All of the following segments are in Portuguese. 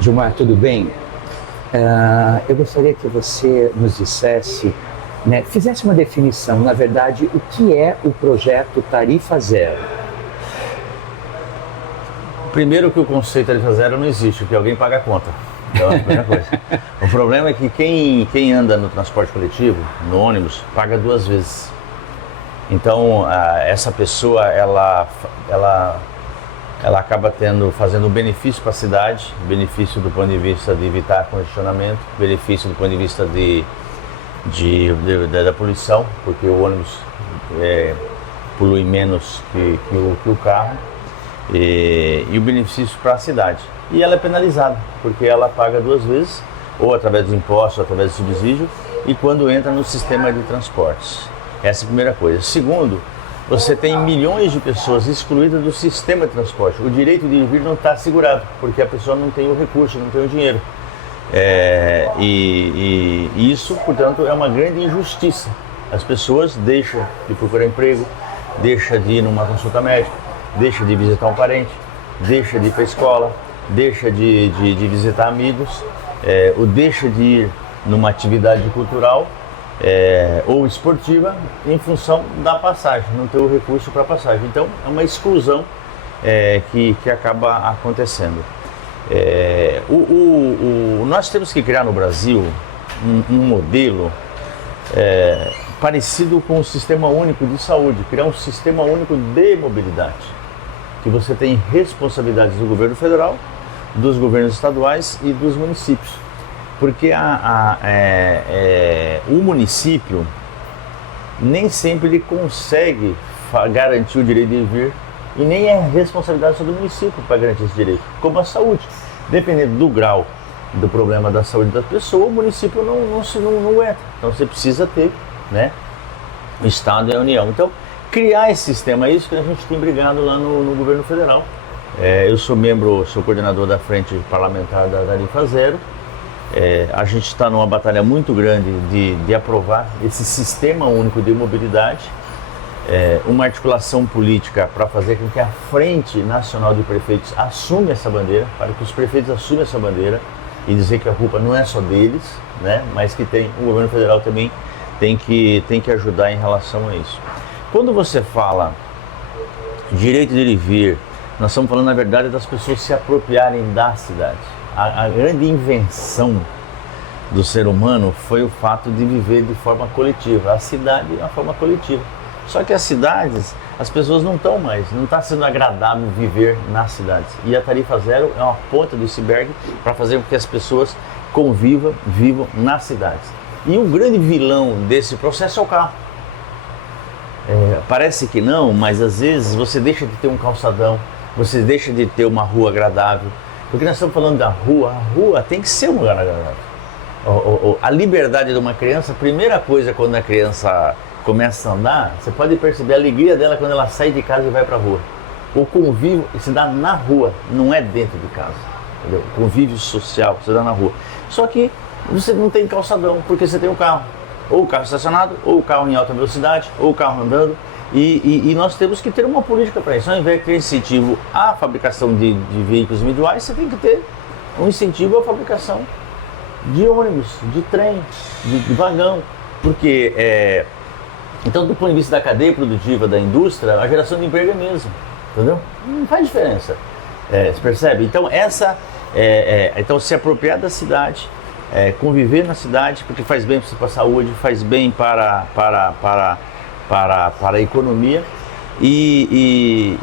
Gilmar, tudo bem? Eu gostaria que você nos dissesse, né, fizesse uma definição, na verdade, o que é o projeto Tarifa Zero. Primeiro que o conceito de tarifa zero não existe, porque alguém paga a conta. Então, é a primeira coisa. O problema é que quem anda no transporte coletivo, no ônibus, paga duas vezes. Então, essa pessoa, ela acaba fazendo um benefício para a cidade, benefício do ponto de vista de evitar congestionamento, benefício do ponto de vista da poluição, porque o ônibus polui menos que o carro, e o benefício para a cidade. E ela é penalizada, porque ela paga duas vezes, ou através de impostos, ou através de subsídio, e quando entra no sistema de transportes. Essa é a primeira coisa. Segundo, você tem milhões de pessoas excluídas do sistema de transporte. O direito de ir e vir não está assegurado, porque a pessoa não tem o recurso, não tem o dinheiro. E isso, portanto, é uma grande injustiça. As pessoas deixam de procurar emprego, deixam de ir numa consulta médica, deixam de visitar um parente, deixam de ir para a escola, deixam de visitar amigos, ou deixa de ir numa atividade cultural ou esportiva em função da passagem, não ter o recurso para a passagem. Então, é uma exclusão que acaba acontecendo. Nós temos que criar no Brasil um modelo parecido com o Sistema Único de Saúde, criar um Sistema Único de Mobilidade, que você tem responsabilidades do governo federal, dos governos estaduais e dos municípios. Porque o município nem sempre ele consegue garantir o direito de ir e vir, e nem é responsabilidade só do município para garantir esse direito, como a saúde. Dependendo do grau do problema da saúde da pessoa, o município não entra. Então você precisa ter, né, o Estado e a União. Então, criar esse sistema é isso que a gente tem brigado lá no governo federal. Eu sou coordenador da frente parlamentar da Tarifa Zero. A gente está numa batalha muito grande de aprovar esse sistema único de mobilidade, uma articulação política para fazer com que a Frente Nacional de Prefeitos assuma essa bandeira, para que os prefeitos assumam essa bandeira e dizer que a culpa não é só deles, né, mas que o governo federal também tem que ajudar em relação a isso. Quando você fala direito de ir e vir, nós estamos falando, na verdade, das pessoas se apropriarem da cidade. A grande invenção do ser humano foi o fato de viver de forma coletiva. A cidade é uma forma coletiva. Só que as cidades, as pessoas não está sendo agradável viver nas cidades. E a Tarifa Zero é uma ponta do iceberg para fazer com que as pessoas vivam nas cidades. E o grande vilão desse processo é o carro. Parece que não, mas às vezes você deixa de ter um calçadão, você deixa de ter uma rua agradável, porque nós estamos falando da rua. A rua tem que ser um lugar agradável. A liberdade de uma criança, a primeira coisa quando a criança começa a andar, você pode perceber a alegria dela quando ela sai de casa e vai para a rua. O convívio se dá na rua, não é dentro de casa. Entendeu? O convívio social se dá na rua. Só que você não tem calçadão, porque você tem o carro. Ou o carro estacionado, ou o carro em alta velocidade, ou o carro andando. E nós temos que ter uma política para isso. Ao invés de ter incentivo à fabricação de veículos individuais, você tem que ter um incentivo à fabricação de ônibus, de trem, de vagão. Porque, então, do ponto de vista da cadeia produtiva da indústria, a geração de emprego é mesmo, entendeu? Não faz diferença. Você percebe? Então, então se apropriar da cidade, conviver na cidade, porque faz bem para a saúde, faz bem para a economia, e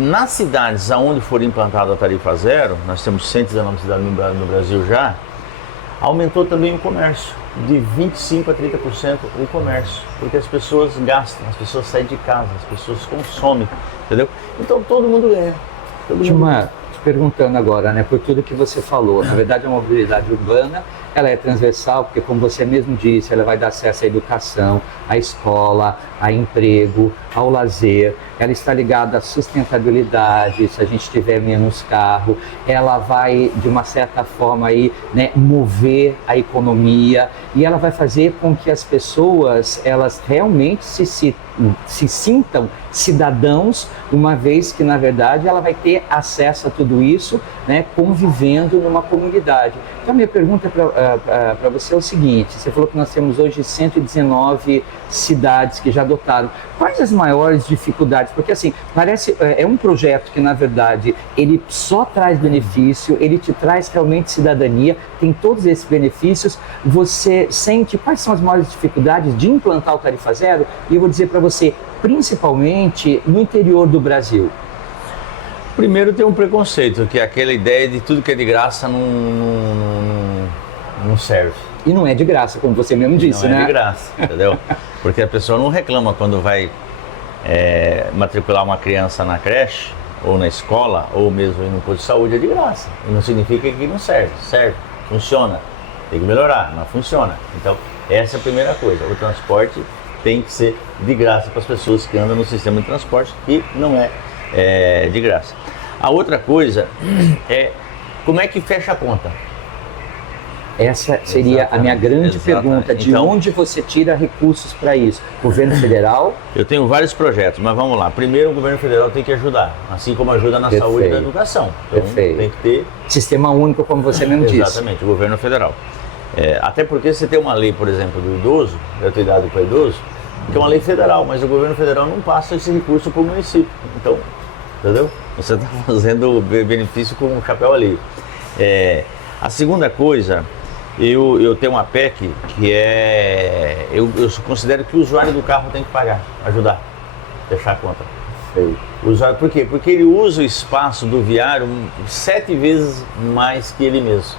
nas cidades onde for implantada a Tarifa Zero, nós temos 119 cidades no Brasil já, aumentou também o comércio, de 25% a 30% o comércio, porque as pessoas gastam, as pessoas saem de casa, as pessoas consomem, entendeu? Então todo mundo ganha. Gilmar, te perguntando agora, né, por tudo que você falou, na verdade a mobilidade urbana, ela é transversal, porque como você mesmo disse, ela vai dar acesso à educação, à escola, a emprego, ao lazer. ela está ligada à sustentabilidade, se a gente tiver menos carro, ela vai, de uma certa forma, aí, né, mover a economia e ela vai fazer com que as pessoas elas realmente se sintam cidadãos, uma vez que, na verdade, ela vai ter acesso a tudo isso, né, convivendo numa comunidade. Então, a minha pergunta para você é o seguinte: você falou que nós temos hoje 119 cidades que já adotaram. Quais as maiores dificuldades? Porque, assim, parece, é um projeto que, na verdade, ele só traz benefício, ele te traz realmente cidadania, tem todos esses benefícios. Você sente quais são as maiores dificuldades de implantar o Tarifa Zero? E eu vou dizer para você, principalmente no interior do Brasil. Primeiro tem um preconceito, que é aquela ideia de tudo que é de graça não serve. E não é de graça, como você mesmo disse, né? Não é de graça, entendeu? Porque a pessoa não reclama quando vai matricular uma criança na creche, ou na escola, ou mesmo no posto de saúde, é de graça. E não significa que não serve. Serve, funciona. Tem que melhorar, mas funciona. Então, essa é a primeira coisa. O transporte tem que ser de graça para as pessoas que andam no sistema de transporte, que não é de graça. A outra coisa é como é que fecha a conta. Essa seria a minha grande pergunta, de então, onde você tira recursos para isso? Governo federal? Eu tenho vários projetos, mas vamos lá. Primeiro, o governo federal tem que ajudar, assim como ajuda na saúde e na educação. Então, tem que ter... Sistema único, como você mesmo disse. Exatamente, o governo federal. Até porque você tem uma lei, por exemplo, do idoso, gratuidade para idoso, que é uma lei federal, mas o governo federal não passa esse recurso para o município. Então, entendeu? Você está fazendo benefício com um chapéu ali. A segunda coisa, eu tenho uma PEC que eu considero que o usuário do carro tem que pagar, ajudar, fechar a conta. O usuário, por quê? Porque ele usa o espaço do viário 7 vezes mais que ele mesmo,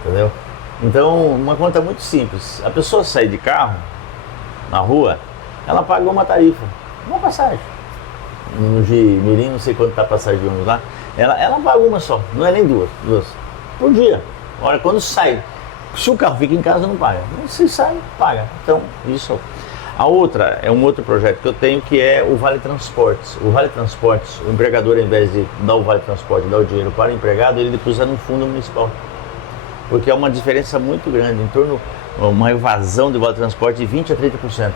entendeu? Então, uma conta muito simples. A pessoa sai de carro na rua, ela paga uma tarifa, uma passagem. No Mirim, não sei quanto está a passagem de ônibus lá, ela paga uma só, não é nem duas por dia. Agora, quando sai, se o carro fica em casa, não paga. Se sai, paga. Então, isso. A outra é um outro projeto que eu tenho, que é o Vale Transportes. O Vale Transportes, o empregador, ao invés de dar o Vale Transporte, dar o dinheiro para o empregado, ele deposita no fundo municipal. Porque é uma diferença muito grande, em torno uma evasão do Vale Transporte de 20% a 30%.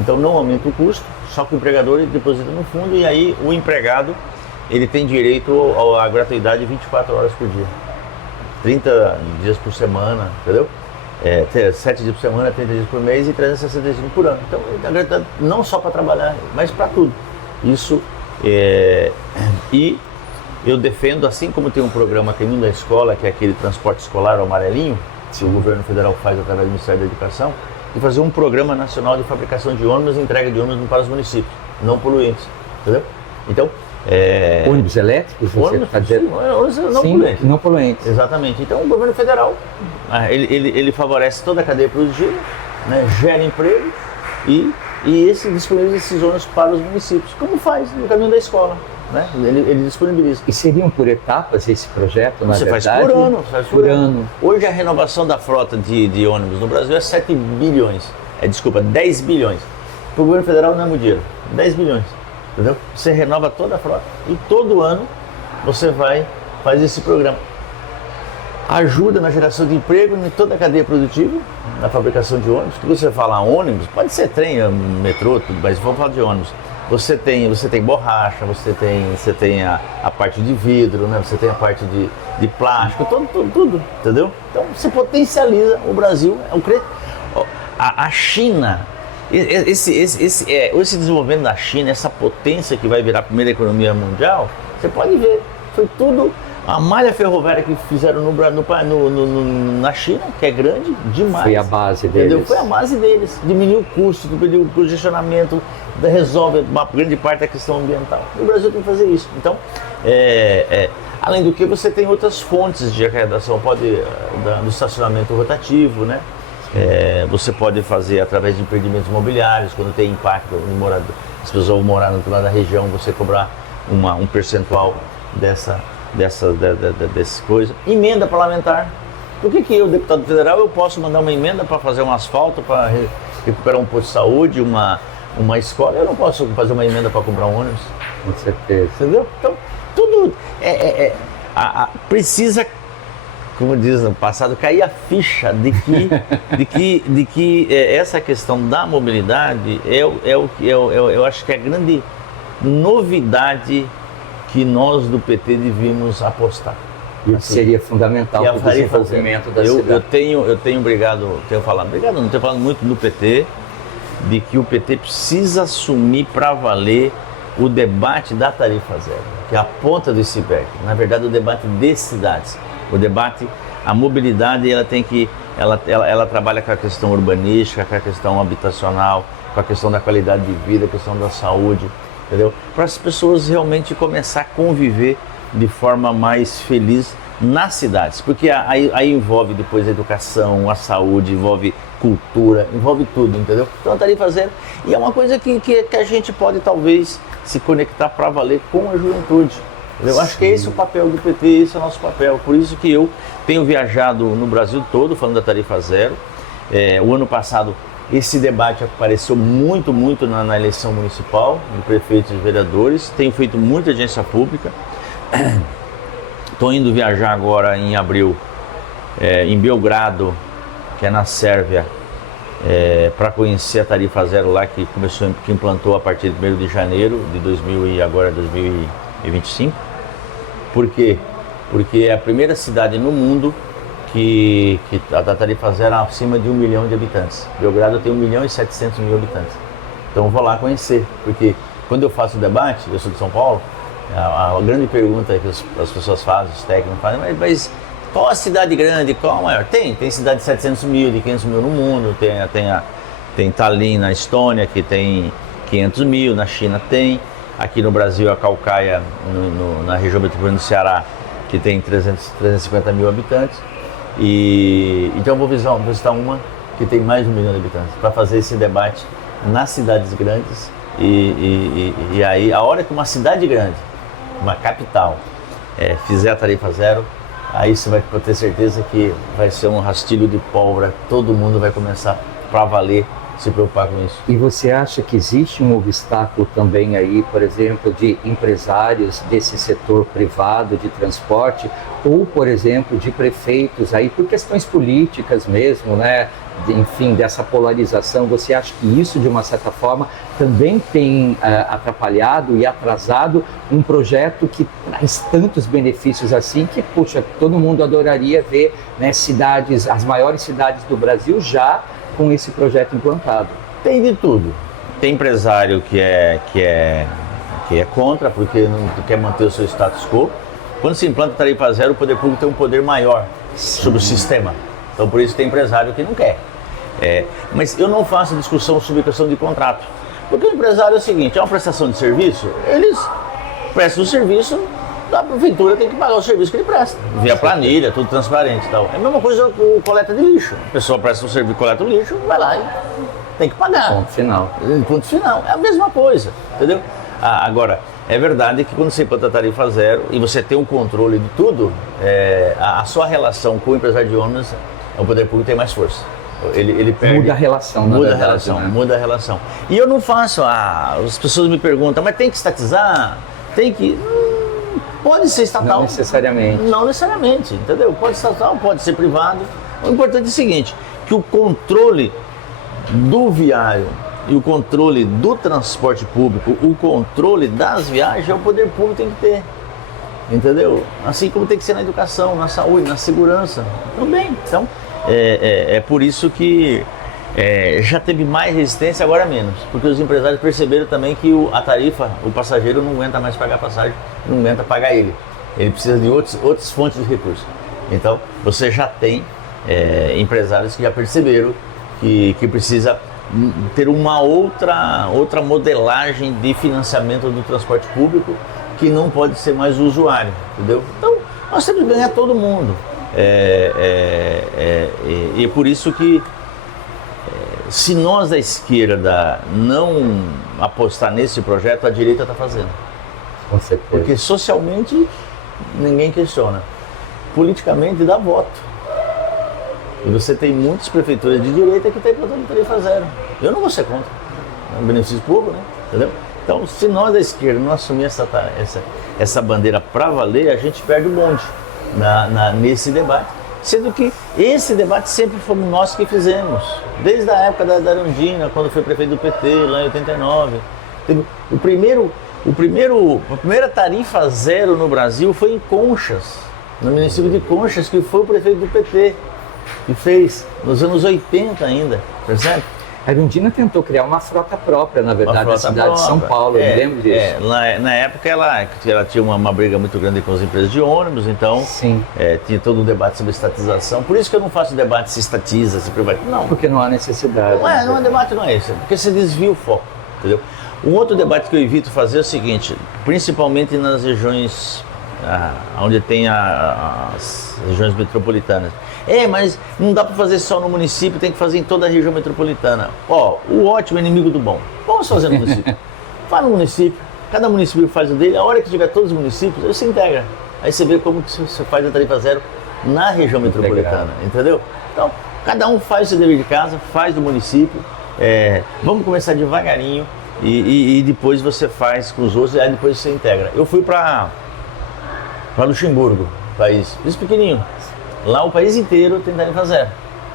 Então não aumenta o custo, só que o empregador ele deposita no fundo e aí o empregado ele tem direito à gratuidade 24 horas por dia. 30 dias por semana, entendeu? 7 dias por semana, 30 dias por mês e 365 por ano. Então ele tem gratuidade não só para trabalhar, mas para tudo. Isso e eu defendo, assim como tem um programa Caminho da Escola, que é aquele transporte escolar amarelinho, que o governo federal faz através do Ministério da Educação, de fazer um programa nacional de fabricação de ônibus e entrega de ônibus para os municípios, não poluentes, entendeu? Então, ônibus elétricos? Ônibus não poluentes. Não poluentes. Exatamente. Então, o governo federal, ele favorece toda a cadeia produtiva, né, gera emprego e esse disponibiliza esses ônibus para os municípios, como faz no Caminho da Escola. Né? Ele disponibiliza. E seriam por etapas esse projeto, na verdade? Faz por ano. Hoje a renovação da frota de ônibus no Brasil é 7 bilhões. 10 bilhões. Para o governo federal não é muito dinheiro. 10 bilhões. Entendeu? Você renova toda a frota e todo ano você faz esse programa. Ajuda na geração de emprego em toda a cadeia produtiva, na fabricação de ônibus. Quando você fala ônibus, pode ser trem, metrô, tudo, mas vamos falar de ônibus. Você tem borracha, você tem a parte de vidro, né? Você tem a parte de plástico, tudo, entendeu? Então você potencializa o Brasil, a China, esse desenvolvimento da China, essa potência que vai virar a primeira economia mundial, você pode ver, foi tudo a malha ferroviária que fizeram na China, que é grande demais. Foi a base deles. Entendeu? Foi a base deles. Diminuiu o custo, diminuiu o congestionamento, resolve uma grande parte da questão ambiental. E o Brasil tem que fazer isso. Então, além do que, você tem outras fontes de arrecadação, do estacionamento rotativo, né? Você pode fazer através de empreendimentos imobiliários, quando tem impacto no morador, as pessoas vão morar no outro lado da região, você cobrar um percentual dessa coisa. Emenda parlamentar. Por que eu, deputado federal, eu posso mandar uma emenda para fazer um asfalto, para recuperar um posto de saúde, uma escola, eu não posso fazer uma emenda para comprar um ônibus. Com certeza. Entendeu? Então, tudo precisa, como diz no passado, cair a ficha de que essa questão da mobilidade eu acho que é a grande novidade que nós do PT devíamos apostar. E assim, seria fundamental para o desenvolvimento da cidade. Eu tenho falado muito no PT, de que o PT precisa assumir para valer o debate da tarifa zero, que é a ponta do iceberg. Na verdade, o debate de cidades. A mobilidade, ela trabalha com a questão urbanística, com a questão habitacional, com a questão da qualidade de vida, a questão da saúde, entendeu? Para as pessoas realmente começar a conviver de forma mais feliz nas cidades, porque aí envolve depois a educação, a saúde, envolve cultura, envolve tudo, entendeu? Então a tarifa zero, e é uma coisa que a gente pode talvez se conectar para valer com a juventude. Eu acho que esse é o papel do PT, esse é o nosso papel. Por isso que eu tenho viajado no Brasil todo falando da tarifa zero. O ano passado esse debate apareceu muito na eleição municipal, de prefeitos e vereadores. Tenho feito muita audiência pública. Estou indo viajar agora em abril em Belgrado, que é na Sérvia, para conhecer a tarifa zero lá, que implantou a partir de 1º de janeiro de 2025. Por quê? Porque é a primeira cidade no mundo que a tarifa zero é acima de 1 milhão de habitantes. Belgrado tem 1.700.000 habitantes. Então eu vou lá conhecer, porque quando eu faço o debate, eu sou de São Paulo, a grande pergunta que as pessoas fazem, os técnicos fazem, mas qual a cidade grande, qual a maior? Tem cidade de 700 mil, de 500 mil no mundo, tem Tallinn na Estônia, que tem 500 mil, na China tem, aqui no Brasil a Caucaia, na região metropolitana do Ceará, que tem 350 mil habitantes, então eu vou visitar uma que tem mais de 1 milhão de habitantes, para fazer esse debate nas cidades grandes, e aí a hora que uma cidade grande, uma capital, fizer a tarifa zero, aí você vai ter certeza que vai ser um rastilho de pólvora, todo mundo vai começar para valer se preocupar com isso. E você acha que existe um obstáculo também aí, por exemplo, de empresários desse setor privado de transporte, ou, por exemplo, de prefeitos aí, por questões políticas mesmo, né? Enfim, dessa polarização, você acha que isso, de uma certa forma, também tem atrapalhado e atrasado um projeto que traz tantos benefícios assim, que, puxa, todo mundo adoraria ver, né, as maiores cidades do Brasil já com esse projeto implantado? Tem de tudo. Tem empresário que é contra, porque não quer manter o seu status quo. Quando se implanta a tarifa zero, o poder público tem um poder maior sobre o sistema. Então, por isso tem empresário que não quer. Mas eu não faço discussão sobre questão de contrato. Porque o empresário é o seguinte, é uma prestação de serviço, eles prestam o serviço, a prefeitura tem que pagar o serviço que ele presta. Via planilha, tudo transparente e tal. É a mesma coisa com coleta de lixo. A pessoa presta um serviço, coleta o lixo, vai lá e tem que pagar. Ponto final. Ponto final. É a mesma coisa, entendeu? Agora, é verdade que quando você implanta a tarifa zero e você tem um controle de tudo, a sua relação com o empresário de ônibus, o poder público tem mais força. Ele perde, muda a relação, muda a relação. E eu não faço, as pessoas me perguntam, mas tem que estatizar? Tem que... Pode ser estatal. Não necessariamente. Não necessariamente, entendeu? Pode ser estatal, pode ser privado. O importante é o seguinte, que o controle do viário e o controle do transporte público, o controle das viagens, o poder público tem que ter. Entendeu? Assim como tem que ser na educação, na saúde, na segurança. Também. Então, é por isso que já teve mais resistência, agora menos. Porque os empresários perceberam também que a tarifa, o passageiro não aguenta mais pagar a passagem, não aguenta pagar ele. Ele precisa de outras fontes de recursos. Então, você já tem empresários que já perceberam que precisa ter uma outra modelagem de financiamento do transporte público, que não pode ser mais o usuário, entendeu? Então, nós temos que ganhar todo mundo. E é por isso que, se nós da esquerda não apostar nesse projeto, a direita está fazendo. Com certeza. Porque socialmente ninguém questiona. Politicamente dá voto. E você tem muitas prefeituras de direita que estão implantando tarifa zero. Eu não vou ser contra. é um benefício público, né? Entendeu? Então, se nós da esquerda não assumir essa bandeira para valer, a gente perde o bonde nesse debate. Sendo que esse debate sempre fomos nós que fizemos. Desde a época da Arandina, quando foi prefeito do PT, lá em 89. A primeira tarifa zero no Brasil foi em Conchas, no município de Conchas, que foi o prefeito do PT, que fez nos anos 80 ainda, percebe? A Arundina tentou criar uma frota própria, na verdade, na cidade de São Paulo, eu lembro disso. Na época ela tinha uma briga muito grande com as empresas de ônibus, então tinha todo um debate sobre estatização. Por isso que eu não faço debate se estatiza, se privatiza. Não, porque não há necessidade. Não é debate, não é esse, porque você desvia o foco, entendeu? Um outro debate que eu evito fazer é o seguinte, principalmente nas regiões onde tem as regiões metropolitanas. Mas não dá para fazer só no município, tem que fazer em toda a região metropolitana. O ótimo é inimigo do bom. Vamos fazer no município. Faz no município, cada município faz o dele, a hora que tiver todos os municípios, aí você integra. Aí você vê como que você faz a tarifa zero na região metropolitana, entendeu? Então, cada um faz o seu dever de casa, faz do município, vamos começar devagarinho e depois você faz com os outros e aí depois você integra. Eu fui para Luxemburgo, país pequenininho. Lá o país inteiro tem tarifa zero,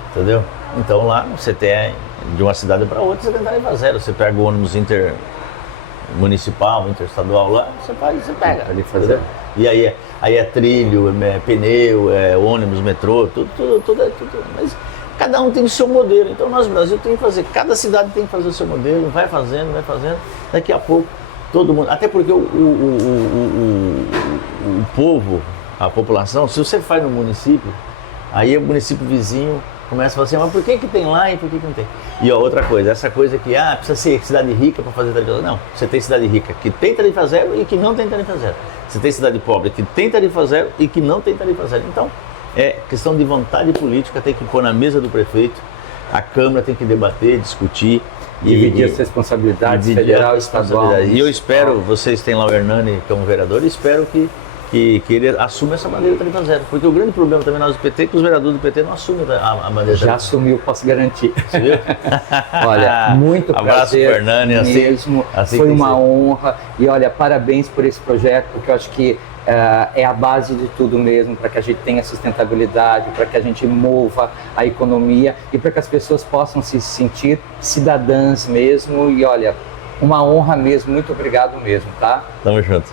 entendeu? Então lá você tem, de uma cidade para outra, você tem tarifa zero. Você pega o ônibus intermunicipal, interestadual lá, você pega. E aí é trilho, pneu, ônibus, metrô, tudo. Mas cada um tem o seu modelo. Então nós, no Brasil, tem que fazer, cada cidade tem que fazer o seu modelo, vai fazendo. Daqui a pouco, todo mundo. Até porque o povo, a população, se você faz no município, aí o município vizinho começa a falar assim, mas por que tem lá e por que não tem? E outra coisa, essa coisa que precisa ser cidade rica para fazer tarifa zero. Não, você tem cidade rica que tem tarifa zero e que não tem tarifa zero. Você tem cidade pobre que tem tarifa zero e que não tem tarifa zero. Então, é questão de vontade política, tem que pôr na mesa do prefeito, a Câmara tem que debater, discutir. Dividir as responsabilidades, federal e estadual. E eu espero, vocês têm lá o Hernani como vereador, e espero que ele assuma essa bandeira da tarifa zero. Porque o grande problema também nós do PT é que os vereadores do PT não assumem a bandeira. Já assumiu, posso garantir. Você viu? Olha, muito abraço prazer pro Hernani, mesmo. Foi uma honra. E olha, parabéns por esse projeto, porque eu acho que é a base de tudo mesmo, para que a gente tenha sustentabilidade, para que a gente mova a economia e para que as pessoas possam se sentir cidadãs mesmo. E olha, uma honra mesmo. Muito obrigado mesmo, tá? Tamo junto.